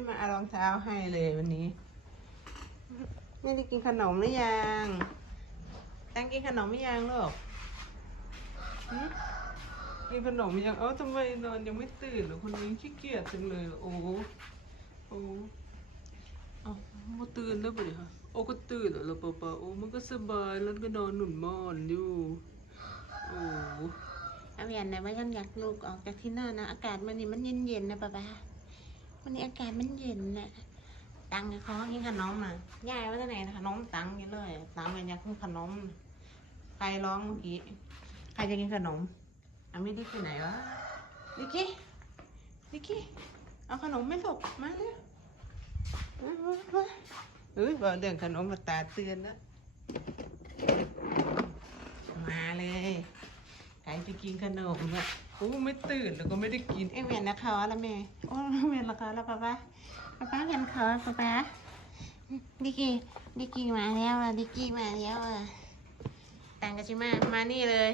ม่มาเอารองเท้าให้เลยวันนี้ไม่ได้กินขนมหรือยังตังกินขนมหรือยังลูกกินขนมหรือยังเอ้าทำไมนอนยังไม่ตื่นหรอคนนี้ขี้เกียจจังเลยโอ้โอ้เอ้ามาตื่นแล้วปะเนี่ยโอ้ก็ตื่นแล้วเหรอป้าป้าโอ้มันก็สบายแล้วก็นอนหนุนมอนอยู่โอ้เอาเวียนนะว่ายังอยากลูกออกจากที่นั่นนะอากาศมันนี่มันเย็นเย็นๆนะป้าป้า วันนี้อากาศมันเย็นนะตังค์เขากินขนมอะยายว่าจะไหนนะขนมตังค์อยังเลยตังค์มันอยากกินขนมใครร้องเมื่อกี้ใครจะกินขนมอามิดิกไปไหนวะดิกกี้ดิกกี้เอาขนมไม่ลูกมาเลยมาเฮ้ยบอกเรื่องขนมมาตาเตือนแล้วมาเลยใครจะกินขนมอะ โอ้ไม่ตื่นแล้วก็ไม่ได้กินเอ้ยเวียนนะเขาแล้วแม่โอ้เวียนละเขาแล้วป้าป้าป้าป้าเวียนเขาป้าป้าดิกกี้ดิกกี้มาแล้วอะดิกกี้มาแล้วอะตังค์กะชิมามานี่เลย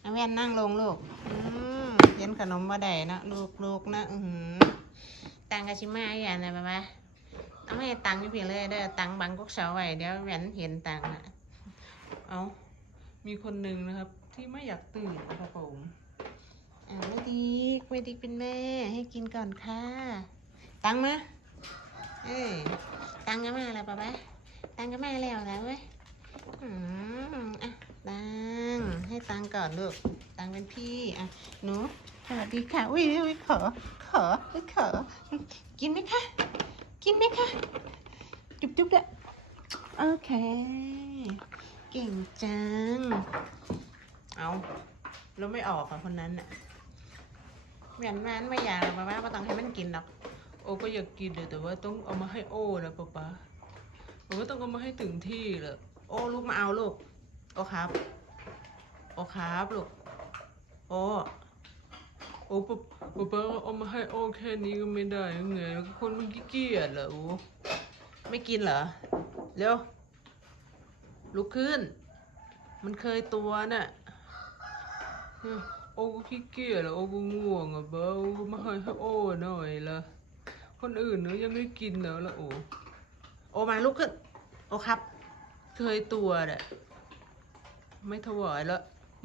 เอาเวียนนั่งลงลูกอืมเย็นขนมมาได้นะลูกลูกๆนะอือหือตังค์กะชิมาอย่างนะป้าป้าเอาให้ตังค์อยู่เพียงเลยเด้อตังค์บังกุกเสาไว้เดี๋ยวเวียนเห็นตังค์น่ะเอามีคนหนึ่งนะครับ ที่ไม่อยากตื่นครับผม อ่าไม่ดีไม่ดีเป็นแม่ ให้กินก่อนค่ะ ตังมาเอ้ยตังก็มาแล้วป้าป้าตังก็มาแล้วแล้วเว้ยอืมอะตังให้ตังก่อนลูกตังเป็นพี่อะหนูสวัสดีค่ะอุ้ยอุ้ยขอ ขออุ้ยขอ กินไหมคะ กินไหมคะ จุ๊บจุ๊บด้วยโอเค เก่งจัง เอาแล้วไม่ออกอะคนนั้นอะ เหมือนมันไม่อยากหรอกป้าป้าต้องให้มันกินหรอกโอก็อยากกินเลยแต่ว่าต้องเอามาให้โอ้นะป๊าป๊าโอก็ต้องเอามาให้ถึงที่เลยโอ้ลูกมาเอาลูกโอครับ โอครับลูกโอโอ้ป๊าป๊าป๊าเอามาให้โอแค่นี้ก็ไม่ได้ยังไงคนมันขี้เกียจเหรอโอ้ไม่กินเหรอเร็วลุกขึ้น มันเคยตัวน่ะ โอ้ก็ขี้เกียจแล้วโอ้ก็ง่วงอะเบ้าโอ้ก็มาให้ให้โอ้หน่อยละคนอื่นเนอะยังไม่กินแล้วละโอ้โอมาลุกขึ้นโอครับ เคยตัวน่ะไม่ถวายละ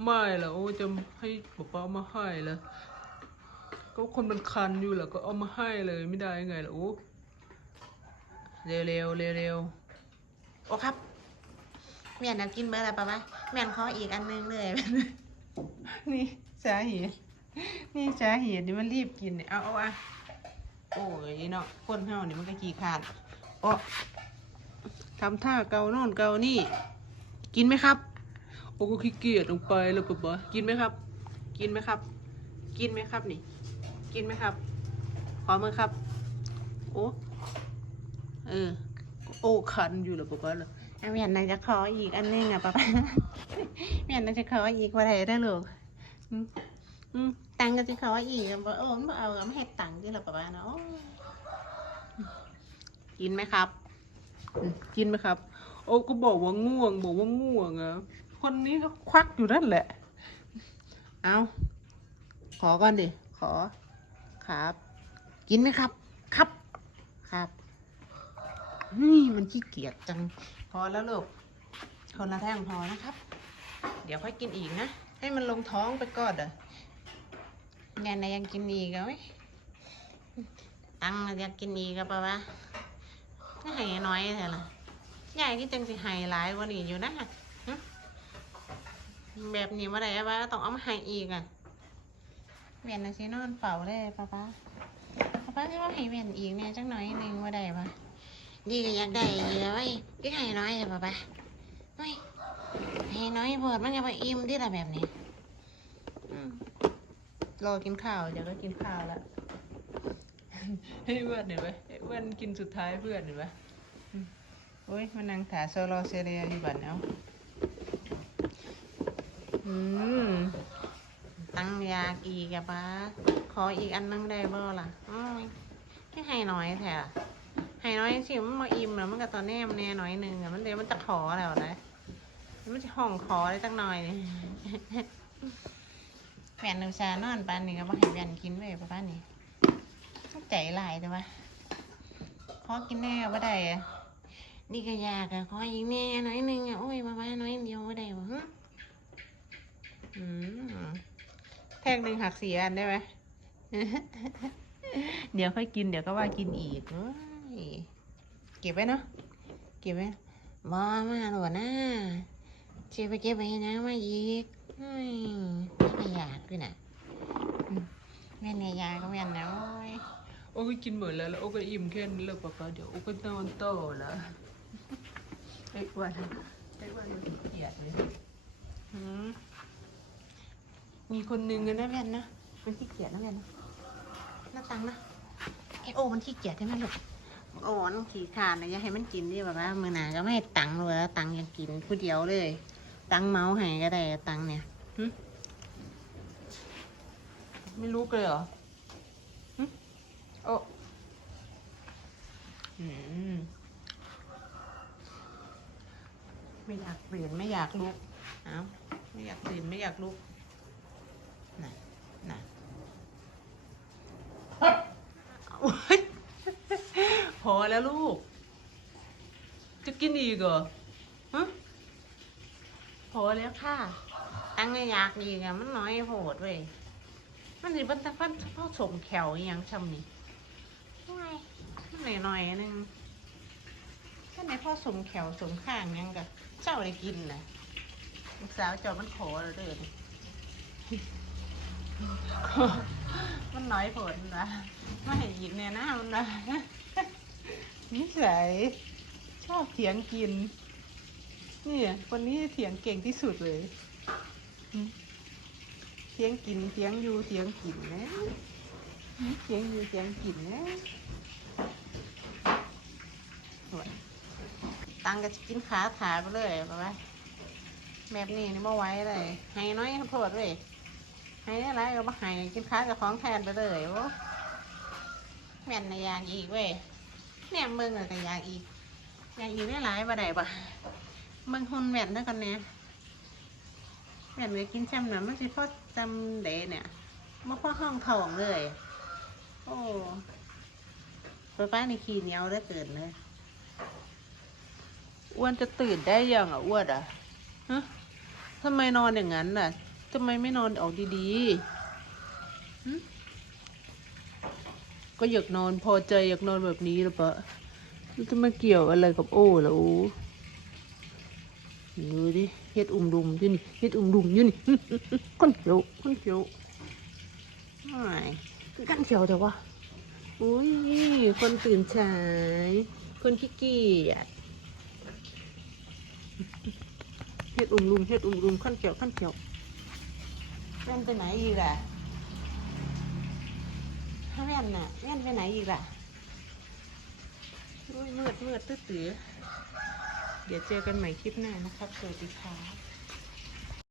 ไม่ละโอ้จะให้ป๊าป๊ามาให้ละก็คนมันคันอยู่แหละก็เอามาให้เลยไม่ได้ยังไงล่ะโอ้เร็วเร็วเร็วเร็วโอครับแม่นนะกินเบอร์อะไรป้าป้าแม่นขออีกอันนึงเลย นี่สาเหตุนี่สาเหตุนี่มันรีบกินเนี่ยเอาเอาอะโอ้ยเนาะคนเฮานี่มันก็ขี้ขาดโอ้ทำท่าเกาโน่นเกานี่ กินไหมครับ โอ้ก็ขี้เกียจลงไปแล้วปะปะกินไหมครับ กินไหมครับ กินไหมครับนี่ กินไหมครับ ขอมือครับ โอ้เออ โอ้คันอยู่แล้วปะปะเลยแม่นนจะขออีกอันนึงอะป้าป้า แม่นนะจะขออีกว่าไรได้ลูกอือตังก็จะขออีกบอกโอ้ไม่เอาไม่ให้ตังที่เราป้าป้าเนาะกินไหมครับ กินไหมครับ โอ้ก็บอกว่าง่วง บอกว่าง่วงอะคนนี้ก็ควักอยู่นั่นแหละ เอาขอก่อนดิ ขอ ครับ กินไหมครับ ครับ ครับนี่มันขี้เกียจจัง พอแล้วลูก คนละแท่งพอนะครับ เดี๋ยวค่อยกินอีกนะ ให้มันลงท้องไปก่อนเด้อแม่นนะยังกินอีกเหรอไหมตังค์น่ะอยากกินอีกอะป้าป้าถ้าให้น้อยเถอะล่ะยายที่จังสิให้หลายกว่านี้อยู่นะหึแบบนี้มาได้ป้าต้องเอามาให้อีกอะเวียนนะสินอนเฝ้าเลยป้าป้าป้าป้าที่ว่าให้เวียนอีกเนี่ยจังหน่อยหนึงว่าได้ปะดีก็อยากได้เยอะไว้ที่ให้น้อยเลยป้าป้าเฮ้ย ให้น้อยโพดมันจะไปอิ่มที่ละแบบนี้อืมรอกินข้าวเดี๋ยวก็กินข้าวแล้วให้เพื่อนเห็นไหมให้เพื่อนกินสุดท้ายเพื่อนเห็นไหมอืมโอ้ยมันนั่งถาโซโลเซเรียอยู่บัดเอาอืมตั้งยากอีกอะป้าขออีกอันนึงได้บ่ล่ะอ้อยแค่ให้น้อยแท้ล่ะให้น้อยสิมันมาอิ่มแล้วมันก็ตอนแนมแน่น้อยหนึงอะมันเดี๋ยวมันจะขอแล้วนะ มันจะห้องขอได้จังหน่อยนี่แฟนอุตส่านอนปานนี้ก็บ่ให้แฟนกินไว้ป้าป้านี่ใจหลายแต่ว่าขอกินแน่บ่ได้อะนี่ก็อยากอะขออีกแน่หน้อยหนึงอะโอ้ยมาว่าน้อยเดียวบ่ได้บ่ฮะอืมแท่งหนึ่งหักสี่อันได้ไหมเดี๋ยวค่อยกินเดี๋ยวก็ว่ากินอีกเก็บไว้เนาะเก็บไว้บ่มาหรอกนะ เจ็บไปเก็บไปนะมาอีกไม่อยากด้วยนะแม่เนี่ยยาก็แม่นนะโอ้ยโอ้ก็กินหมดแล้วแล้วโอ้ก็อิ่มแค่นี้แล้วป๊าป๊าเดี๋ยวโอ้ก็นอนต่อแล้วไอ้วันไอ้วันเกลียดเลยมีคนหนึ่งอะนะแม่นนะมันขี้เกียจนะแม่นนะหน้าตังนะไอโอมันขี้เกียจใช่ไหมลูกโอ้มันขี้ขาดนะอย่าให้มันกินดิแบบว่ามือหนาก็ไม่ให้ตังเลยตังยังกินผู้เดียวเลย ตังเมาส์ให้ก็ได้ตังเนี่ยไม่รู้เลยเหรอโอ้ไม่อยากเปลี่ยนไม่อยากลุกเอ้าไม่อยากตื่นไม่อยากลุกน่ะน่ะพอแล้วลูก จะกินอีกเหรอฮะ พอแล้วค่ะ ตั้งไงอยากดีอะมันน้อยโหดเว้ยมันสิเป็นตะฟันเฉพาะสมแขวอหยังช่ำนี่ทำไมมันหน่อยหน่อยๆนึงก็ในพ่อสมแขวสมข้างหยังกะเจ้าได้กินนะลูกสาวเจ้ามันขอแล้วเด้อนี่ มันน้อยโผดนะไม่ให้หยิบเนี่ยนะมันนะ นิสัยชอบเถียงกิน นี่คนนี้เถียงเก่งที่สุดเลยเถียงกินเถียงอยู่เถียงกินนะเถียงอยู่เถียงกินนะตังก็จะกินขาขาไปเลยไปไปแบบนี้นี่ม่ไว้เลยให้น้อยโผดเว้ยให้ได้ไรก็มาให้กินขากับของแทนไปเลยโอ้แม่นในยางอีกเว้ยแม่เมืองเลยก็อยากอีกยากอีกได้หลายบ่ได้ปะ เมืองหุ่นแม่นเท่ากันเนี่ยแม่นเลยกินจำหน่ะมันสิพ่อจำเดเนี่ยมาพ่อห้องทองเลย โอ้ป้าป้าในขี้เหนียวได้เกินเลยอ้วนจะตื่นได้ยังอะอ้วนอะฮะทำไมนอนอย่างนั้นน่ะทำไมไม่นอนออกดีๆก็อยากนอนพอใจอยากนอนแบบนี้หรือเปล่าจะมาเกี่ยวอะไรกับโอ้ล่ะโอ้ ดูดิเฮ็ดอุ่มดุมอยู่นี่เฮ็ดอุ่มดุมอยู่นี่คนเขียวคนเขียวไม่คือกันเขียวแต่ว่าอุ้ยคนตื่นสายคนขี้เกียจเฮ็ดอุ่มดุมเฮ็ดอุ่มดุมขั้นเขียวขั้นเขียวแม่นไปไหนอีกล่ะถ้าแม่นน่ะแม่นไปไหนอีกล่ะโอ้ยมืดมืดตื้อตื้อ เดี๋ยวเจอกันใหม่คลิปหน้านะครับ สวัสดีครับ